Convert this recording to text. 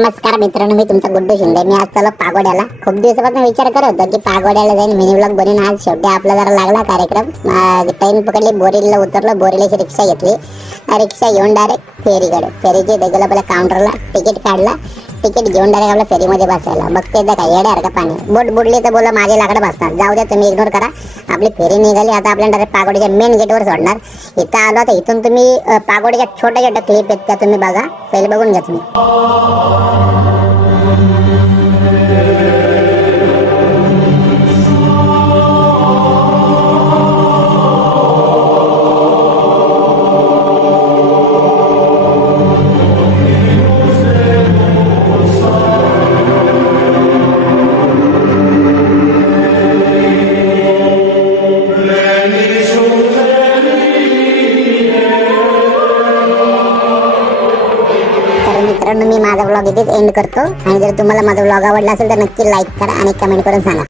नमस्कार मित्रांनो, मी तुमचा गुड्डू शिंदे। मी आज चाललो पागोड्याला। खूप दिवसापासून विचार करत होतो की पागोड्याला जाईन, मिनी ब्लॉग बनवून। आज शेवटी आपला जरा लागला कार्यक्रम। ट्रेन पकडली, बोरीला उतरलो, बोरीलाची रिक्षा घेतली। रिक्षा घेऊन डायरेक्ट फेरीचे गेलो आपल्या काउंटरला, तिकीट काढला। तिकीट घेऊन डायरेक्ट आपल्या फेरीमध्ये बसायला। बघते एकदा काय येड्यासारखं पाणी, बोट बुडली तर बोला माझे लाकडं बसणार, जाऊ द्या तुम्ही इग्नोर करा। आपली फेरी निघाली, आता आपल्याला डायरेक्ट पागोड्याच्या मेन गेटवर सोडणार। इथं आलो तर इथून तुम्ही पागोड्याच्या छोट्या छोट्या क्लिप आहेत त्या तुम्ही बघा, पहिले बघून घ्या तुम्ही। मित्रांनो, मी माझा ब्लॉग इथेच एंड करतो। आणि जर तुम्हाला माझा ब्लॉग आवडला असेल तर नक्की लाईक करा आणि कमेंट करून सांगा।